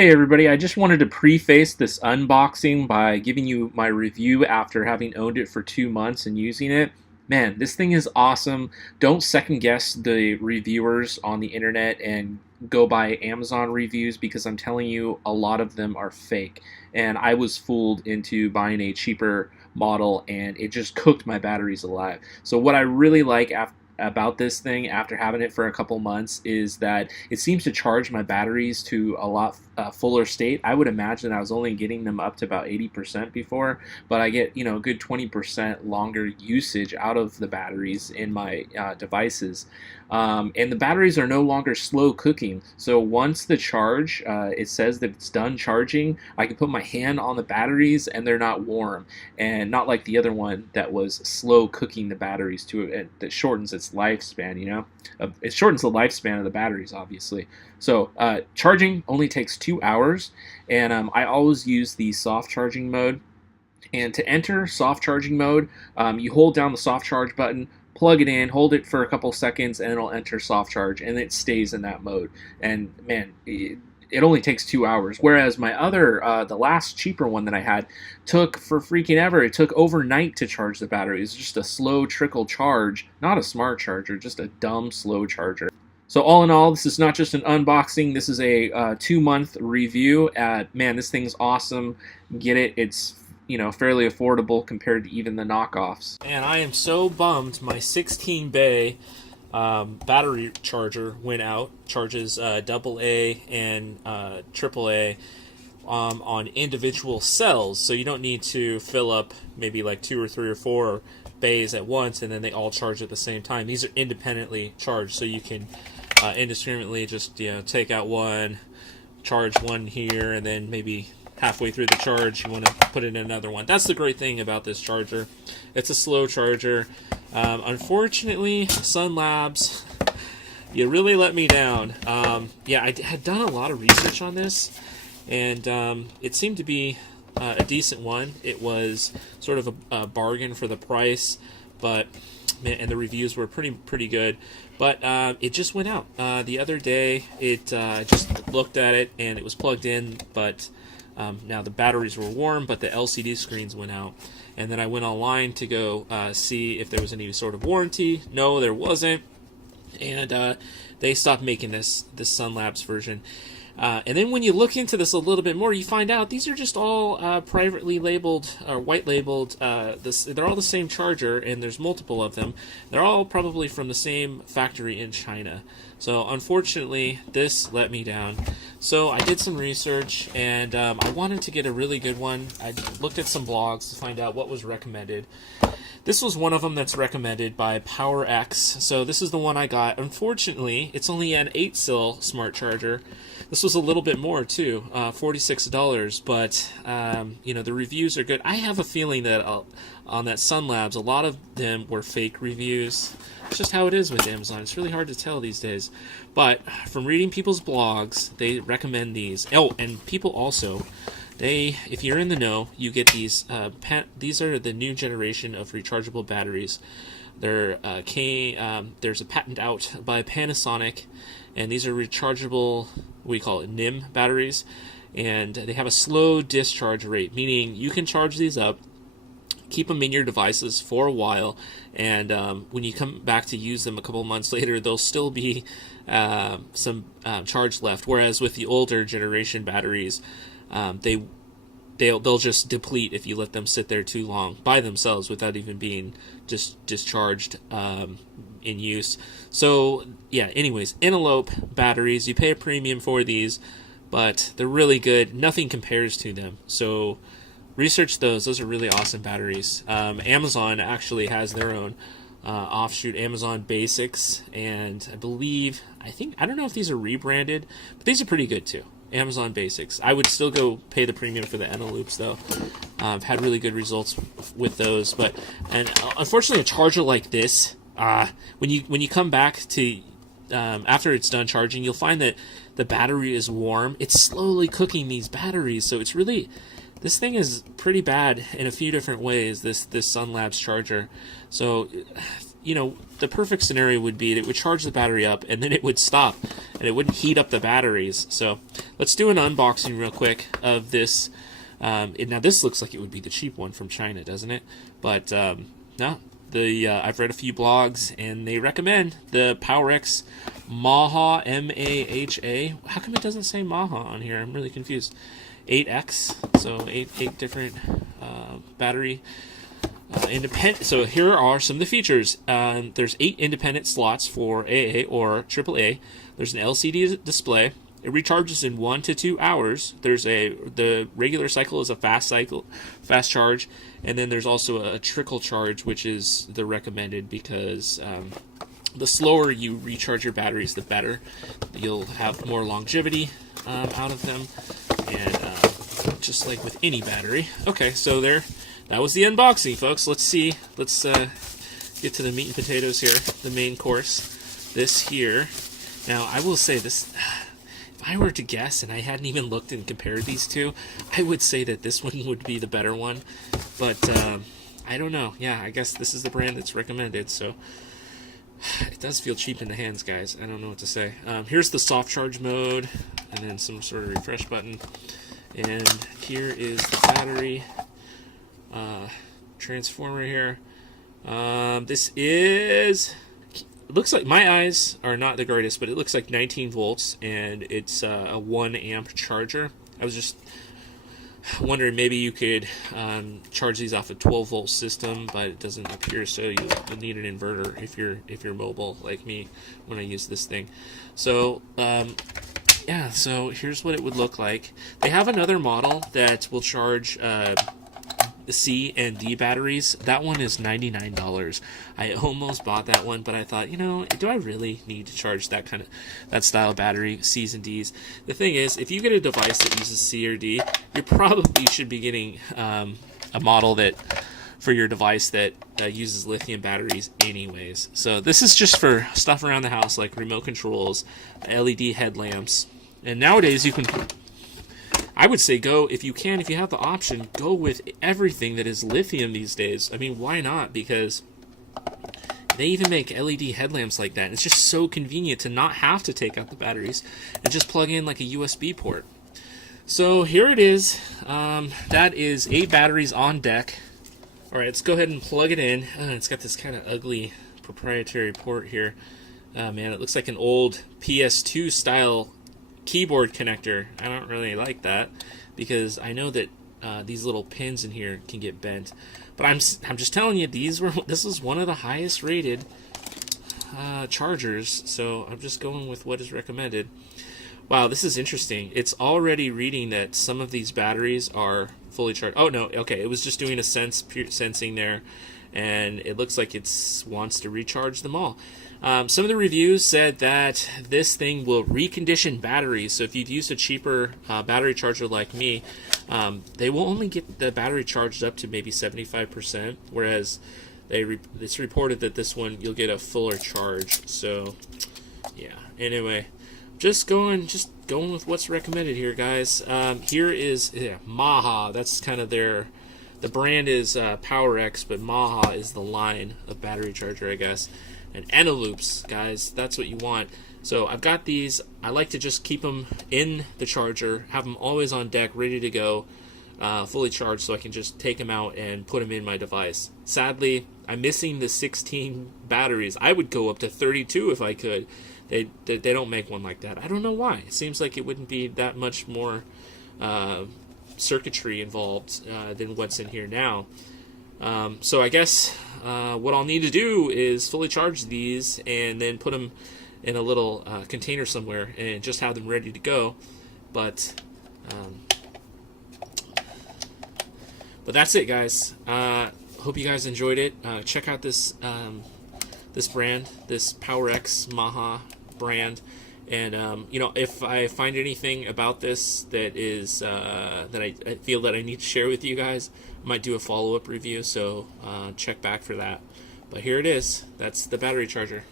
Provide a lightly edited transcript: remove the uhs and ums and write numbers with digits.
Hey everybody, I just wanted to preface this unboxing by giving you my review after having owned it for 2 months and using it. Man, this thing is awesome. Don't second guess the reviewers on the internet and go by Amazon reviews because I'm telling you a lot of them are fake. And I was fooled into buying a cheaper model and it just cooked my batteries alive. So what I really like about this thing after having it for a couple months is that it seems to charge my batteries to a lot fuller state. I would imagine I was only getting them up to about 80% before, but I get a good 20% longer usage out of the batteries in my devices. And the batteries are no longer slow cooking. So once the charge, it says that it's done charging, I can put my hand on the batteries and they're not warm. And not like the other one that was slow cooking the batteries to it, that shortens its lifespan, It shortens the lifespan of the batteries, obviously. So charging only takes 2 hours, and I always use the soft charging mode. And to enter soft charging mode, you hold down the soft charge button, plug it in, hold it for a couple seconds, and it'll enter soft charge, and it stays in that mode. And man, it only takes 2 hours. Whereas my other, the last cheaper one that I had, took for freaking ever. It took overnight to charge the battery. It was just a slow trickle charge, not a smart charger, just a dumb slow charger. So all in all, this is not just an unboxing. This is a 2-month review. Man, this thing's awesome. Get it. It's fairly affordable compared to even the knockoffs. And I am so bummed my 16 bay battery charger went out. Charges AA and AAA on individual cells, so you don't need to fill up maybe like 2 or 3 or 4 bays at once and then they all charge at the same time. These are independently charged, so you can indiscriminately just take out one, charge one here, and then maybe halfway through the charge you want to put in another one. That's the great thing about this charger. It's a slow charger. Unfortunately, Sun Labs, you really let me down. Yeah, I had done a lot of research on this, and it seemed to be a decent one. It was sort of a bargain for the price, but and the reviews were pretty good. But it just went out the other day. It just looked at it and it was plugged in, but now the batteries were warm, but the LCD screens went out. And then I went online to go see if there was any sort of warranty. No, there wasn't. And they stopped making this Sun Labs version. And then when you look into this a little bit more, you find out these are just all privately labeled or white labeled. They're all the same charger, and there's multiple of them. They're all probably from the same factory in China. So unfortunately, this let me down. So I did some research, and I wanted to get a really good one. I looked at some blogs to find out what was recommended. This was one of them that's recommended by Powerex. So this is the one I got. Unfortunately, it's only an 8-cell smart charger. This was a little bit more too, $46. But the reviews are good. I have a feeling that on that Sun Labs, a lot of them were fake reviews. It's just how it is with Amazon. It's really hard to tell these days. But from reading people's blogs, they recommend these. Oh, and people also, if you're in the know, you get these. These are the new generation of rechargeable batteries. There's a patent out by Panasonic, and these are rechargeable, we call it NIM batteries, and they have a slow discharge rate, meaning you can charge these up, keep them in your devices for a while, and when you come back to use them a couple months later, there'll still be some charge left. Whereas with the older generation batteries, they'll just deplete if you let them sit there too long by themselves without even being just discharged in use. So yeah, anyways, Antelope batteries, you pay a premium for these, but they're really good. Nothing compares to them. So research those. Those are really awesome batteries. Amazon actually has their own offshoot, Amazon Basics, and I don't know if these are rebranded, but these are pretty good too. Amazon Basics. I would still go pay the premium for the Eneloops though. I've had really good results with those, and unfortunately, a charger like this, when you come back to after it's done charging, you'll find that the battery is warm. It's slowly cooking these batteries, so it's really, this thing is pretty bad in a few different ways. This Sun Labs charger. So you know, the perfect scenario would be that it would charge the battery up and then it would stop and it wouldn't heat up the batteries. So let's do an unboxing real quick of this. Now this looks like it would be the cheap one from China, doesn't it? But no, I've read a few blogs and they recommend the Powerex MH-C800S, M-A-H-A. How come it doesn't say Maha on here? I'm really confused. 8X, so eight different battery independent. So here are some of the features. There's 8 independent slots for AA or AAA. There's an LCD display. It recharges in 1 to 2 hours. The regular cycle is a fast charge, and then there's also a trickle charge, which is the recommended because the slower you recharge your batteries, the better. You'll have more longevity out of them, and just like with any battery. Okay, so that was the unboxing, folks. Let's get to the meat and potatoes here, the main course. This here. Now, I will say this. If I were to guess, and I hadn't even looked and compared these two, I would say that this one would be the better one. But I don't know. Yeah, I guess this is the brand that's recommended. So it does feel cheap in the hands, guys. I don't know what to say. Here's the soft charge mode, and then some sort of refresh button. And here is the battery transformer here. This is... It looks like, my eyes are not the greatest, but it looks like 19 volts, and it's a 1 amp charger. I was just wondering maybe you could charge these off a 12 volt system, but it doesn't appear so. You'll need an inverter if you're mobile like me when I use this thing. So yeah, so here's what it would look like. They have another model that will charge C and D batteries. That one is $99. I almost bought that one, but I thought, you know, do I really need to charge that style of battery, C's and D's? The thing is, if you get a device that uses C or D, you probably should be getting a model that for your device that uses lithium batteries anyways. So this is just for stuff around the house like remote controls, LED headlamps, and nowadays you can, I would say if you have the option, go with everything that is lithium these days. I mean, why not? Because they even make LED headlamps like that. It's just so convenient to not have to take out the batteries and just plug in like a USB port. So here it is. That is 8 batteries on deck. All right, let's go ahead and plug it in. It's got this kind of ugly proprietary port here. Man, it looks like an old PS2 style keyboard connector. I don't really like that because I know that these little pins in here can get bent. But I'm just telling you, this is one of the highest rated chargers. So I'm just going with what is recommended. Wow, this is interesting. It's already reading that some of these batteries are fully charged. Oh no, okay, it was just doing a sensing there, and it looks like it wants to recharge them all. Some of the reviews said that this thing will recondition batteries. So if you've used a cheaper battery charger like me, they will only get the battery charged up to maybe 75%, whereas it's reported that this one you'll get a fuller charge. So yeah. Anyway, just going with what's recommended here, guys. Here is Maha. That's kind of the brand is Powerex, but Maha is the line of battery charger, I guess. And Eneloops, guys, that's what you want. So I've got these. I like to just keep them in the charger, have them always on deck, ready to go, fully charged, so I can just take them out and put them in my device. Sadly, I'm missing the 16 batteries. I would go up to 32 if I could. They don't make one like that. I don't know why. It seems like it wouldn't be that much more circuitry involved than what's in here now. So I guess what I'll need to do is fully charge these and then put them in a little container somewhere and just have them ready to go. But that's it, guys. Hope you guys enjoyed it. Check out this brand, this Powerex Maha brand. And if I find anything about this that is that I feel that I need to share with you guys, I might do a follow-up review. So check back for that. But here it is. That's the battery charger.